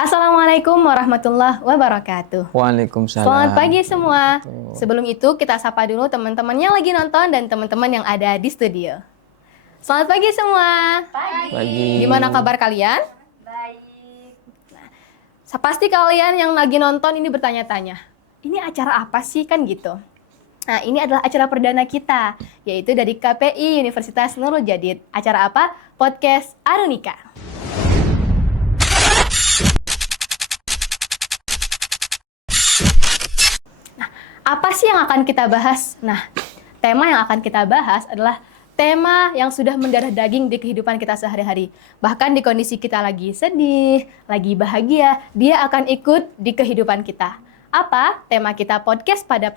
Assalamualaikum warahmatullahi wabarakatuh. Waalaikumsalam. Selamat pagi semua. Sebelum itu kita sapa dulu teman-teman yang lagi nonton dan teman-teman yang ada di studio. Selamat pagi semua. Pagi. Gimana kabar kalian? Baik. Pasti kalian yang lagi nonton ini bertanya-tanya, ini acara apa sih kan gitu. Nah, ini adalah acara perdana kita, yaitu dari KPI Universitas Nurul Jadid. Acara apa? Podcast Arunika. Apa sih yang akan kita bahas? Nah, tema yang akan kita bahas adalah tema yang sudah mendarah daging di kehidupan kita sehari-hari. Bahkan di kondisi kita lagi sedih, lagi bahagia, dia akan ikut di kehidupan kita. Apa tema kita podcast pada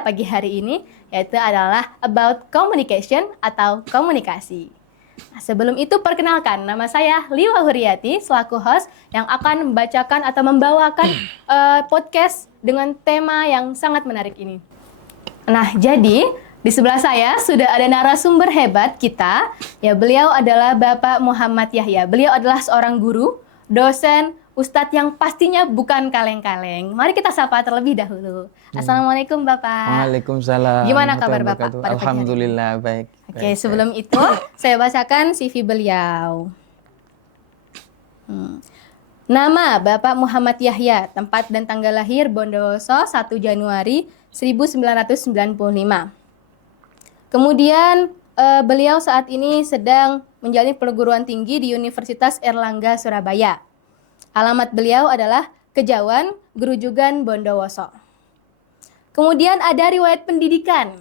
pagi hari ini? Yaitu adalah about communication atau komunikasi. Nah, sebelum itu perkenalkan, nama saya Liwa Huriati selaku host yang akan membacakan atau membawakan podcast dengan tema yang sangat menarik ini. Nah, jadi di sebelah saya sudah ada narasumber hebat kita. Ya, beliau adalah Bapak Muhammad Yahya. Beliau adalah seorang guru, dosen, ustadz yang pastinya bukan kaleng-kaleng. Mari kita sapa terlebih dahulu. Assalamualaikum Bapak. Waalaikumsalam. Gimana kabar Bapak? Alhamdulillah baik. Oke, sebelum itu saya bacakan CV beliau. Nama Bapak Muhammad Yahya, tempat dan tanggal lahir Bondowoso 1 Januari 1995. Kemudian beliau saat ini sedang menjalani perguruan tinggi di Universitas Airlangga Surabaya. Alamat beliau adalah Kejawan, Grujugan, Bondowoso. Kemudian ada riwayat pendidikan.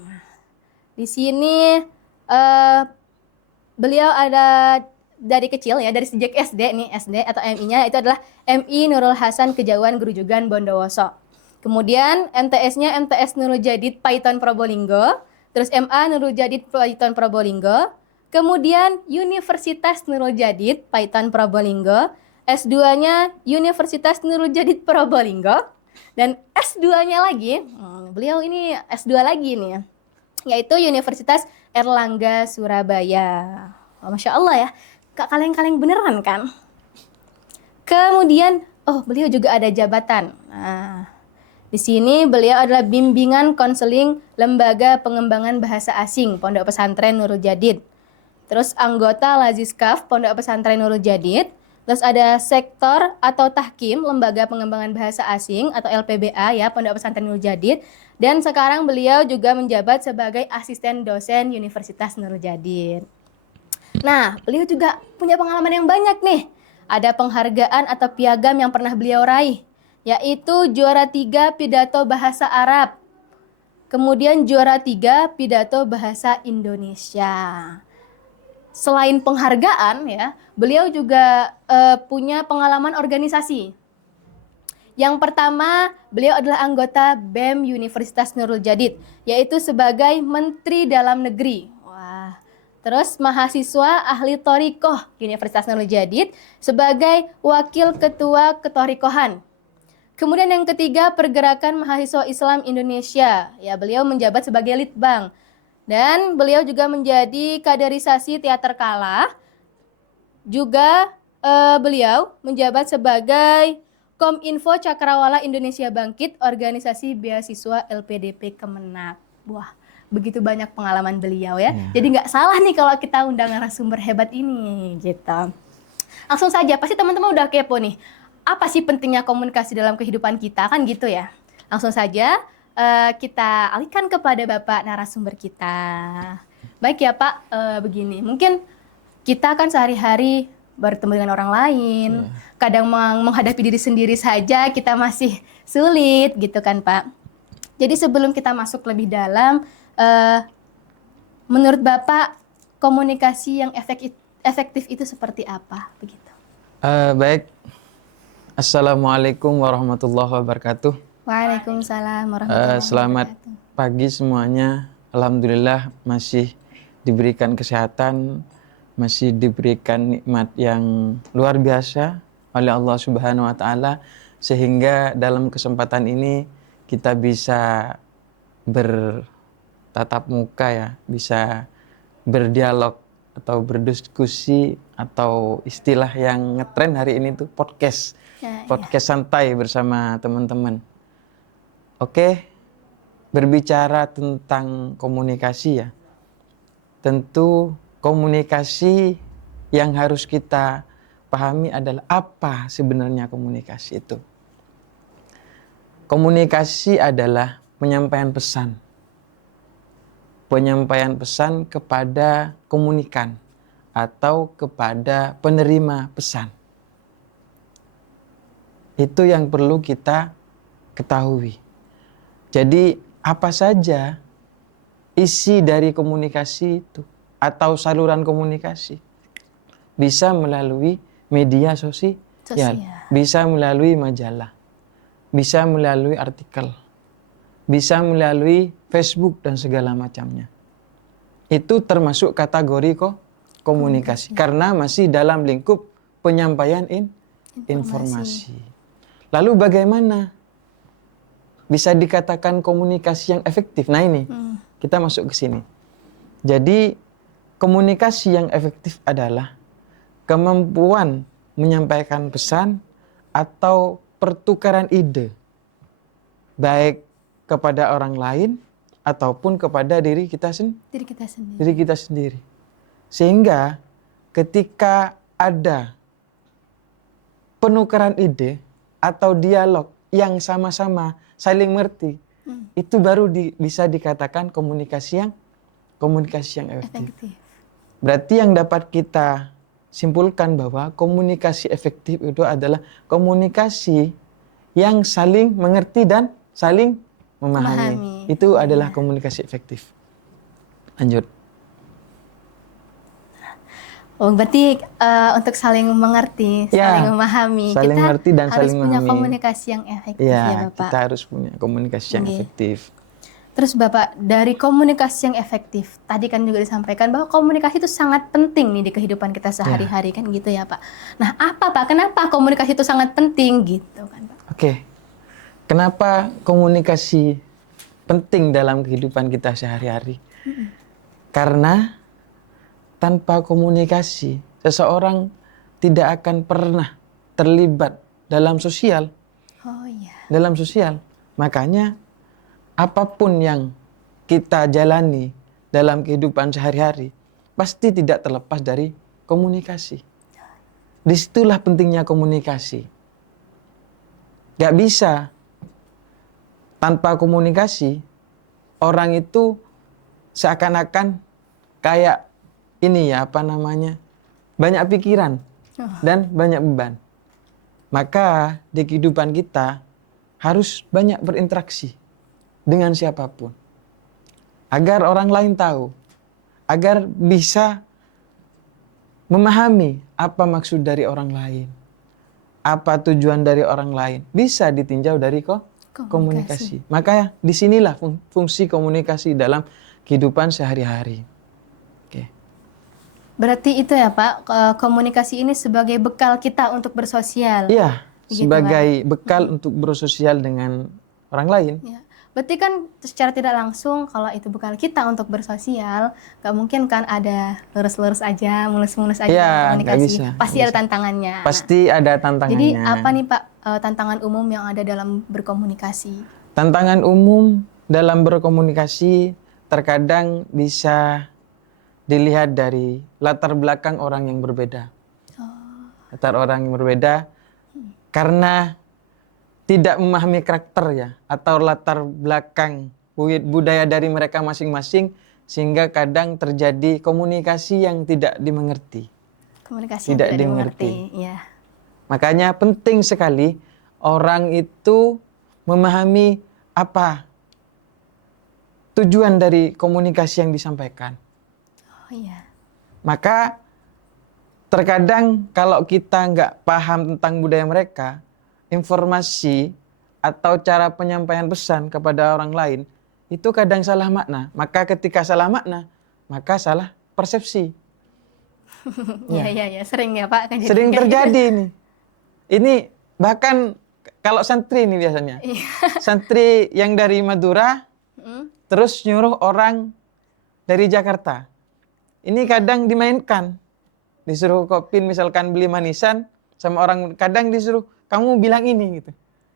Di sini beliau ada dari kecil ya, dari sejak SD nih, SD atau MI-nya itu adalah MI Nurul Hasan Kejawan Grujugan Bondowoso. Kemudian MTS-nya MTS Nurul Jadid Paiton Probolinggo, terus MA Nurul Jadid Paiton Probolinggo, kemudian Universitas Nurul Jadid Paiton Probolinggo, S2-nya Universitas Nurul Jadid Probolinggo, dan S2-nya lagi, beliau ini S2 lagi nih ya, yaitu Universitas Airlangga Surabaya. Oh, Masya Allah ya, Kak kaleng-kaleng beneran kan? Kemudian, beliau juga ada jabatan. Nah, di sini beliau adalah bimbingan konseling Lembaga Pengembangan Bahasa Asing Pondok Pesantren Nurul Jadid. Terus anggota Laziskaf Pondok Pesantren Nurul Jadid. Terus ada sektor atau tahkim Lembaga Pengembangan Bahasa Asing atau LPBA ya Pondok Pesantren Nurul Jadid. Dan sekarang beliau juga menjabat sebagai asisten dosen Universitas Nurul Jadid. Nah, beliau juga punya pengalaman yang banyak nih. Ada penghargaan atau piagam yang pernah beliau raih, yaitu juara 3 pidato bahasa Arab. Kemudian juara 3 pidato bahasa Indonesia. Selain penghargaan ya, beliau juga punya pengalaman organisasi. Yang pertama, beliau adalah anggota BEM Universitas Nurul Jadid, yaitu sebagai Menteri Dalam Negeri. Wah. Terus mahasiswa ahli Thorikoh Universitas Nurul Jadid sebagai Wakil Ketua Ketorikohan. Kemudian yang ketiga, Pergerakan Mahasiswa Islam Indonesia. Ya, beliau menjabat sebagai Litbang. Dan beliau juga menjadi kaderisasi teater Kala. Juga beliau menjabat sebagai Kominfo Cakrawala Indonesia Bangkit, organisasi beasiswa LPDP Kemenak. Wah, begitu banyak pengalaman beliau ya. Jadi nggak salah nih kalau kita undang narasumber hebat ini gitu. Langsung saja, pasti teman-teman udah kepo nih. Apa sih pentingnya komunikasi dalam kehidupan kita kan gitu ya. Langsung saja kita alihkan kepada Bapak narasumber kita. Baik ya Pak, begini. Mungkin kita kan sehari-hari bertemu dengan orang lain. Kadang menghadapi diri sendiri saja kita masih sulit gitu kan Pak. Jadi sebelum kita masuk lebih dalam, menurut Bapak komunikasi yang efektif itu seperti apa? Begitu. Baik. Assalamualaikum warahmatullahi wabarakatuh. Waalaikumsalam warahmatullahi wabarakatuh. Selamat pagi semuanya. Alhamdulillah masih diberikan kesehatan, masih diberikan nikmat yang luar biasa oleh Allah Subhanahu wa taala sehingga dalam kesempatan ini kita bisa bertatap muka ya, bisa berdialog atau berdiskusi atau istilah yang ngetren hari ini tuh podcast. Ya, Podcast santai bersama teman-teman. Oke, berbicara tentang komunikasi ya. Tentu komunikasi yang harus kita pahami adalah apa sebenarnya komunikasi itu. Komunikasi adalah penyampaian pesan. Penyampaian pesan kepada komunikan atau kepada penerima pesan. Itu yang perlu kita ketahui. Jadi apa saja isi dari komunikasi itu atau saluran komunikasi bisa melalui media sosial, bisa melalui majalah, bisa melalui artikel, bisa melalui Facebook dan segala macamnya. Itu termasuk kategori komunikasi karena masih dalam lingkup penyampaian informasi. Lalu bagaimana bisa dikatakan komunikasi yang efektif? Nah ini, kita masuk ke sini. Jadi komunikasi yang efektif adalah kemampuan menyampaikan pesan atau pertukaran ide, baik kepada orang lain ataupun kepada diri kita sendiri. Sehingga ketika ada penukaran ide atau dialog yang sama-sama saling mengerti, itu baru bisa dikatakan komunikasi yang efektif. Berarti yang dapat kita simpulkan bahwa komunikasi efektif itu adalah komunikasi yang saling mengerti dan saling memahami. Itu adalah komunikasi efektif. Lanjut. Oh, berarti untuk saling mengerti, saling memahami, saling kita mengerti dan harus saling punya memahami. komunikasi yang efektif ya Bapak. Kita harus punya komunikasi yang efektif. Terus Bapak, dari komunikasi yang efektif, tadi kan juga disampaikan bahwa komunikasi itu sangat penting nih di kehidupan kita sehari-hari kan gitu ya Pak. Nah apa Pak, kenapa komunikasi itu sangat penting gitu kan Pak? Oke, kenapa komunikasi penting dalam kehidupan kita sehari-hari? Karena tanpa komunikasi, seseorang tidak akan pernah terlibat dalam sosial. Dalam sosial. Makanya apapun yang kita jalani dalam kehidupan sehari-hari pasti tidak terlepas dari komunikasi. Disitulah pentingnya komunikasi. Gak bisa tanpa komunikasi, orang itu seakan-akan kayak ini ya, banyak pikiran dan banyak beban. Maka di kehidupan kita harus banyak berinteraksi dengan siapapun. Agar orang lain tahu, agar bisa memahami apa maksud dari orang lain, apa tujuan dari orang lain, bisa ditinjau dari komunikasi. Maka disinilah fungsi komunikasi dalam kehidupan sehari-hari. Berarti itu ya Pak, komunikasi ini sebagai bekal kita untuk bersosial. Iya, gitu, sebagai bekal untuk bersosial dengan orang lain. Ya. Berarti kan secara tidak langsung kalau itu bekal kita untuk bersosial, gak mungkin kan ada lurus-lurus aja, mulus-mulus aja komunikasi. Bisa, pasti ada tantangannya. Pasti ada tantangannya. Jadi apa nih Pak tantangan umum yang ada dalam berkomunikasi? Tantangan umum dalam berkomunikasi terkadang bisa dilihat dari latar belakang orang yang berbeda. Latar orang yang berbeda karena tidak memahami karakter ya, atau latar belakang budaya dari mereka masing-masing, sehingga kadang terjadi komunikasi yang tidak dimengerti. Komunikasi tidak dimengerti. Ya. Makanya penting sekali orang itu memahami apa tujuan dari komunikasi yang disampaikan. Maka terkadang kalau kita nggak paham tentang budaya mereka, informasi atau cara penyampaian pesan kepada orang lain itu kadang salah makna. Maka ketika salah makna, maka salah persepsi. Iya, sering ya Pak. Sering terjadi ini. Ini bahkan kalau santri ini biasanya. Santri yang dari Madura, terus nyuruh orang dari Jakarta. ini kadang dimainkan. Disuruh Kopin misalkan beli manisan sama orang, kadang disuruh kamu bilang ini gitu.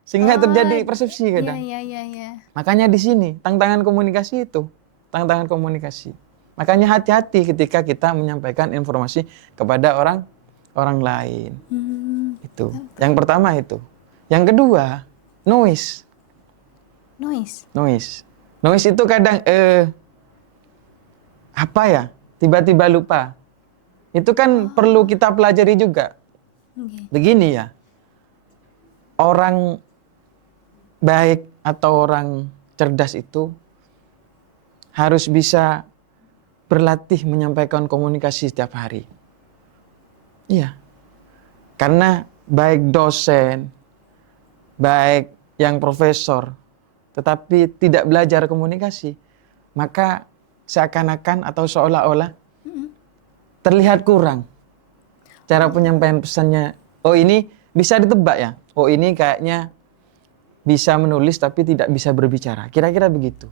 Sehingga terjadi persepsi kadang. Iya. Makanya di sini tantangan komunikasi itu, tantangan komunikasi. Makanya hati-hati ketika kita menyampaikan informasi kepada orang lain. Itu. Yang pertama itu. Yang kedua, noise. Noise itu kadang apa ya? Tiba-tiba lupa. Itu kan perlu kita pelajari juga. Begini ya. Orang baik atau orang cerdas itu harus bisa berlatih menyampaikan komunikasi setiap hari. Iya. Karena baik dosen, baik yang profesor, tetapi tidak belajar komunikasi, maka seakan-akan atau seolah-olah terlihat kurang cara penyampaian pesannya. Oh, ini bisa ditebak ya. Oh, ini kayaknya bisa menulis tapi tidak bisa berbicara. Kira-kira begitu.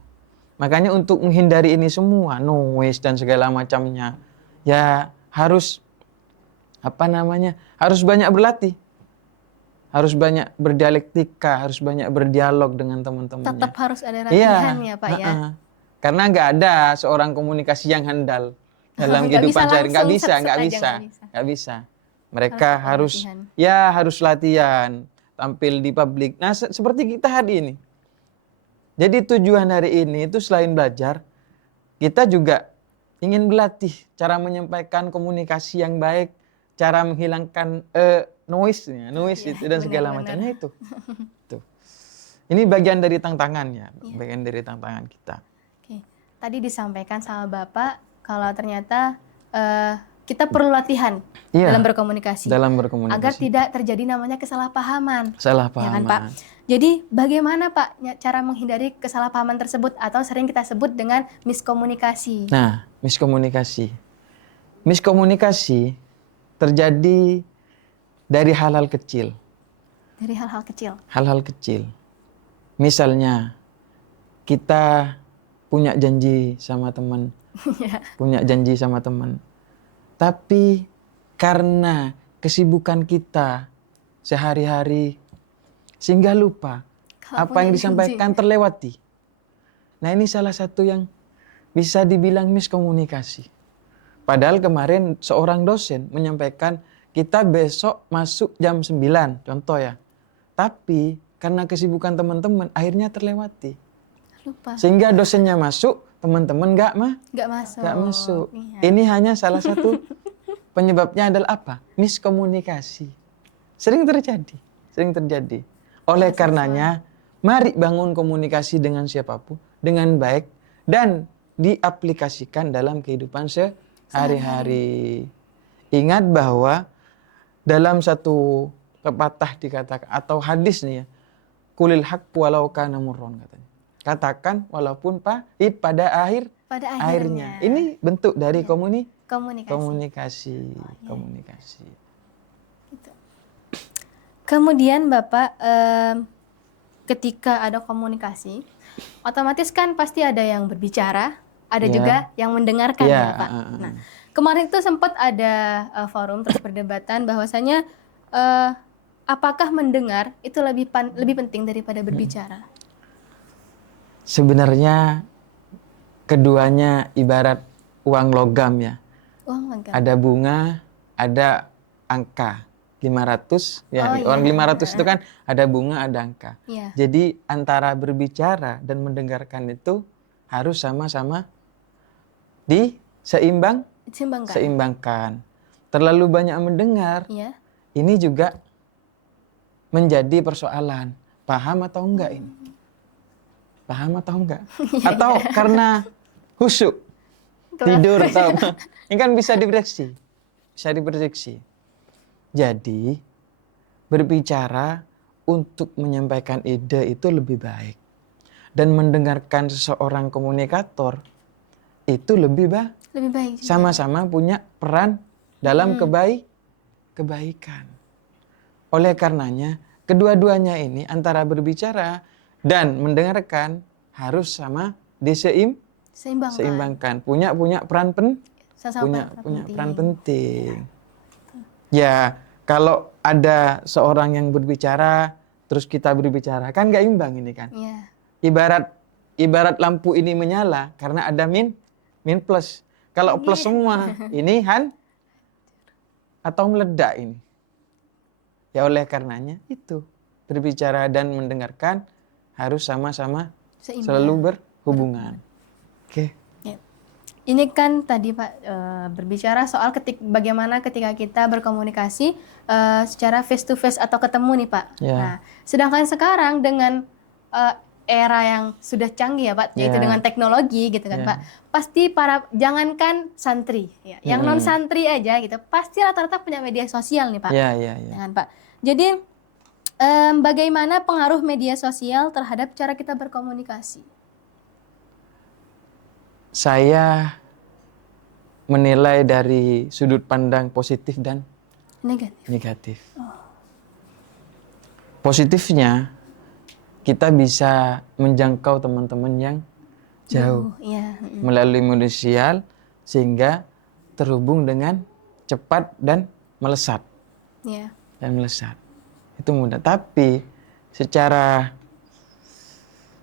Makanya untuk menghindari ini semua, noise dan segala macamnya, ya harus harus banyak berlatih. Harus banyak berdialektika, harus banyak berdialog dengan teman-temannya. Tetap harus ada latihan ya Pak ya. Karena nggak ada seorang komunikasi yang handal dalam kehidupan sehari. Nggak bisa. Mereka harus latihan, tampil di publik. Nah, seperti kita hari ini. Jadi tujuan hari ini itu selain belajar, kita juga ingin berlatih cara menyampaikan komunikasi yang baik, cara menghilangkan noise itu dan segala macamnya itu. Tuh. Ini bagian dari tantangannya, bagian dari tantangan kita. Oke. Tadi disampaikan sama Bapak kalau ternyata kita perlu latihan dalam berkomunikasi. Agar tidak terjadi namanya kesalahpahaman. Ya kan Pak? Jadi bagaimana Pak cara menghindari kesalahpahaman tersebut atau sering kita sebut dengan miskomunikasi? Nah, miskomunikasi. Miskomunikasi terjadi dari hal-hal kecil. Hal-hal kecil. Misalnya kita punya janji sama teman. Tapi karena kesibukan kita sehari-hari sehingga lupa apa yang disampaikan terlewati. Nah, ini salah satu yang bisa dibilang miskomunikasi. Padahal kemarin seorang dosen menyampaikan kita besok masuk jam 9, contoh ya. Tapi karena kesibukan teman-teman akhirnya terlewati. Lupa. Sehingga dosennya masuk, teman-teman nggak masuk. Iya. Ini hanya salah satu penyebabnya adalah apa? Miskomunikasi. Sering terjadi. Oleh karenanya, mari bangun komunikasi dengan siapapun dengan baik dan diaplikasikan dalam kehidupan sehari-hari. Ingat bahwa dalam satu pepatah dikatakan atau hadis nih ya, kulil haq walau kana murron katanya. Katakan walaupun pahit pada akhirnya. Ini bentuk dari komunikasi. Gitu. Kemudian Bapak, ketika ada komunikasi, otomatis kan pasti ada yang berbicara, ada juga yang mendengarkan ya Pak. Nah, kemarin itu sempat ada forum terus perdebatan bahwasanya apakah mendengar itu lebih penting daripada berbicara? Sebenarnya keduanya ibarat uang logam ya. Ada bunga, ada angka. 500 ya. Orang 500 itu kan ada bunga, ada angka. Iya. Jadi antara berbicara dan mendengarkan itu harus sama-sama diseimbangkan. Terlalu banyak mendengar. Ini juga menjadi persoalan. Paham atau enggak ini? Atau karena khusyuk, tidur atau ini kan bisa diprediksi. Jadi berbicara untuk menyampaikan ide itu lebih baik. Dan mendengarkan seseorang komunikator itu lebih baik. Sama-sama punya peran dalam kebaikan. Oleh karenanya, kedua-duanya ini antara berbicara dan mendengarkan harus sama diseimbangkan. Punya peran Sama-sama punya penting. peran penting. Ya, kalau ada seorang yang berbicara terus kita berbicara, kan nggak imbang ini kan. Iya. Ibarat lampu ini menyala karena ada min plus. Kalau plus semua ini atau meledak ini. Ya oleh karenanya itu berbicara dan mendengarkan harus sama-sama Seimbang. selalu berhubungan. Oke. Ya. Ini kan tadi Pak berbicara soal bagaimana ketika kita berkomunikasi secara face to face atau ketemu nih Pak. Ya. Nah, sedangkan sekarang dengan era yang sudah canggih ya Pak, yaitu Ya. dengan teknologi gitu kan Ya. Pak. Pasti jangankan santri, ya, yang non santri aja gitu, pasti rata-rata punya media sosial nih Pak. Ya. Ya kan, Pak. Jadi bagaimana pengaruh media sosial terhadap cara kita berkomunikasi? Saya menilai dari sudut pandang positif dan Negatif. negatif. Positifnya, kita bisa menjangkau teman-teman yang jauh Iya. melalui media sosial sehingga terhubung dengan cepat dan melesat. Iya. Itu mudah. Tapi secara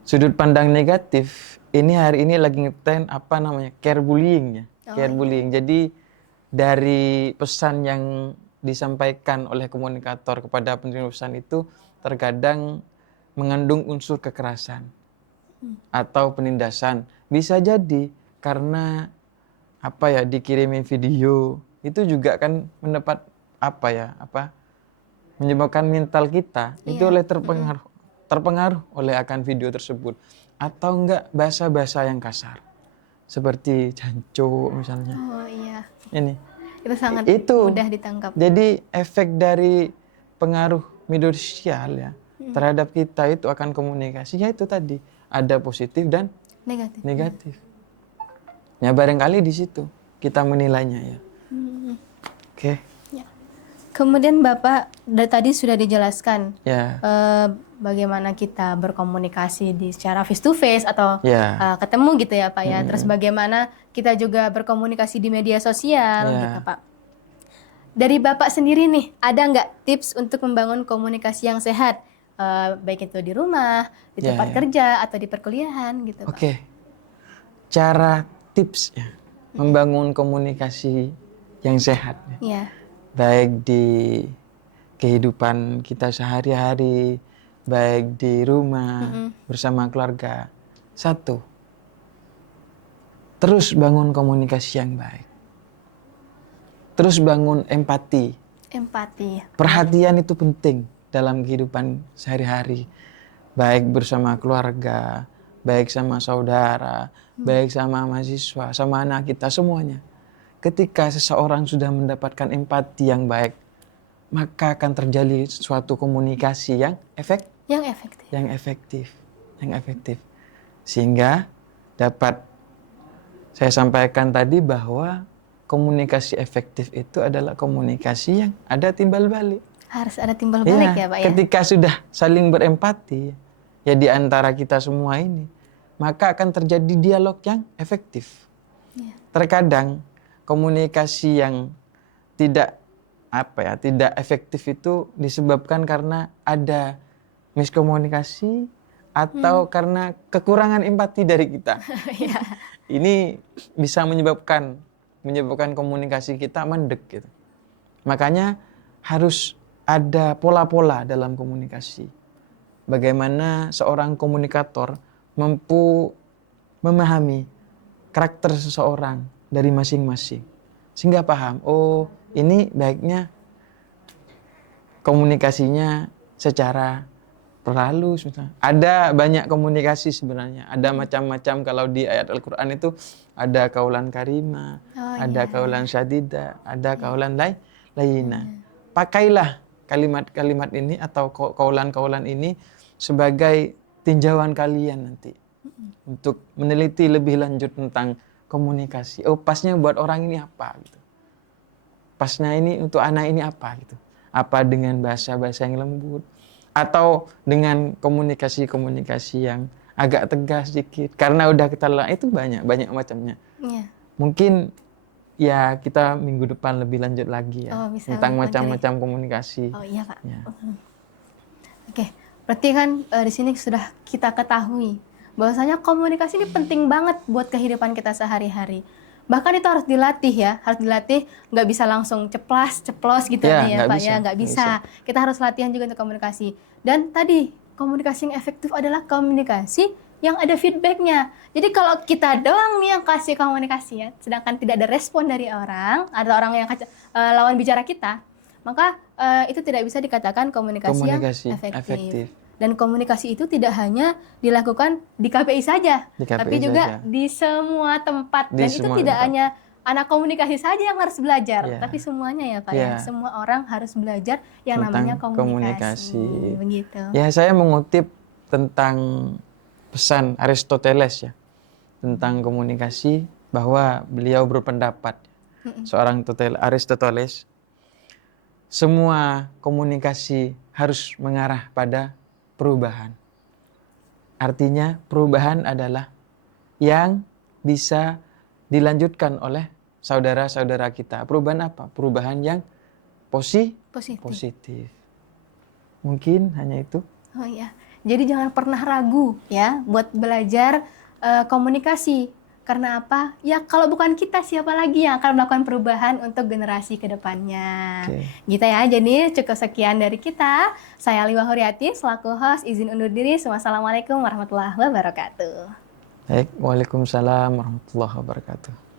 sudut pandang negatif, ini hari ini lagi ngetrend care bullying ya. Care bullying. Jadi dari pesan yang disampaikan oleh komunikator kepada penerima pesan itu terkadang mengandung unsur kekerasan atau penindasan. Bisa jadi karena dikirimin video itu juga kan mendapat menyebabkan mental kita itu oleh terpengaruh oleh akan video tersebut, atau enggak bahasa-bahasa yang kasar seperti jancuk misalnya. Oh iya. Ini Itu sangat itu mudah ditangkap. Jadi efek dari pengaruh media sosial ya terhadap kita itu akan komunikasinya itu tadi ada positif dan negatif. Ya barangkali di situ kita menilainya ya. Oke. Ya. Kemudian Bapak tadi sudah dijelaskan Ya. bagaimana kita berkomunikasi secara face to face atau Ya. ketemu gitu ya Pak ya. Terus bagaimana kita juga berkomunikasi di media sosial Ya. gitu Pak. Dari Bapak sendiri nih, ada nggak tips untuk membangun komunikasi yang sehat? Baik itu di rumah, di tempat kerja, atau di perkuliahan gitu Pak. Oke. Cara tipsnya membangun komunikasi yang sehat ya. Iya. Baik di kehidupan kita sehari-hari, baik di rumah, bersama keluarga. 1, terus bangun komunikasi yang baik. Terus bangun empati. Empati. Perhatian itu penting dalam kehidupan sehari-hari. Baik bersama keluarga, baik sama saudara, baik sama mahasiswa, sama anak kita, semuanya. Ketika seseorang sudah mendapatkan empati yang baik, maka akan terjadi suatu komunikasi yang efektif. Sehingga dapat saya sampaikan tadi bahwa komunikasi efektif itu adalah komunikasi yang ada timbal balik. Harus ada timbal balik ya Pak ya? Ketika sudah saling berempati, ya di antara kita semua ini, maka akan terjadi dialog yang efektif. Ya. Terkadang komunikasi yang tidak efektif itu disebabkan karena ada miskomunikasi atau karena kekurangan empati dari kita. Ini bisa menyebabkan komunikasi kita mandek gitu. Makanya harus ada pola-pola dalam komunikasi. Bagaimana seorang komunikator mampu memahami karakter seseorang dari masing-masing. Sehingga paham, oh ini baiknya komunikasinya secara halus misalnya. Ada banyak komunikasi sebenarnya. Ada macam-macam, kalau di ayat Al-Quran itu ada kaulan karima, ada kaulan syadida, ada kaulan layyina. Pakailah kalimat-kalimat ini atau kaulan-kaulan ini sebagai tinjauan kalian nanti untuk meneliti lebih lanjut tentang komunikasi. Oh, pasnya buat orang ini apa gitu. Pasnya ini untuk anak ini apa gitu. Apa dengan bahasa-bahasa yang lembut atau dengan komunikasi-komunikasi yang agak tegas sedikit. Karena udah kita itu banyak macamnya. Yeah. Mungkin ya kita minggu depan lebih lanjut lagi ya. Oh, bisa Tentang lanjut lagi. macam-macam komunikasi. Oh iya Pak. Ya. Oke, berarti kan di sini sudah kita ketahui bahwasanya komunikasi ini penting banget buat kehidupan kita sehari-hari. Bahkan itu harus dilatih ya, harus dilatih, nggak bisa langsung ceplos gitu Ya, aja ya nggak Pak bisa, ya, nggak bisa. Kita harus latihan juga untuk komunikasi. Dan tadi komunikasi yang efektif adalah komunikasi yang ada feedbacknya. Jadi kalau kita doang nih yang kasih komunikasi ya, sedangkan tidak ada respon dari orang, ada orang yang lawan bicara kita, maka itu tidak bisa dikatakan komunikasi yang Komunikasi efektif. Dan komunikasi itu tidak hanya dilakukan di KPI saja, Di KPI tapi juga saja. di semua tempat. Di Dan itu semua tidak tempat. hanya anak komunikasi saja yang harus belajar, Ya. tapi semuanya ya Pak Ya. ya. Semua orang harus belajar yang Tentang namanya komunikasi. komunikasi. Begitu. Ya, saya mengutip tentang pesan Aristoteles ya, tentang komunikasi, bahwa beliau berpendapat, seorang Aristoteles, semua komunikasi harus mengarah pada perubahan. Artinya perubahan adalah yang bisa dilanjutkan oleh saudara-saudara kita. Perubahan apa? Perubahan yang positif. Mungkin hanya itu. Oh iya. Jadi jangan pernah ragu ya buat belajar komunikasi. Karena apa? Ya kalau bukan kita, siapa lagi yang akan melakukan perubahan untuk generasi ke depannya. Gitu ya. Jadi cukup sekian dari kita. Saya Liwa Huriati selaku host, izin undur diri. Wassalamualaikum warahmatullahi wabarakatuh. Baik, waalaikumsalam warahmatullahi wabarakatuh.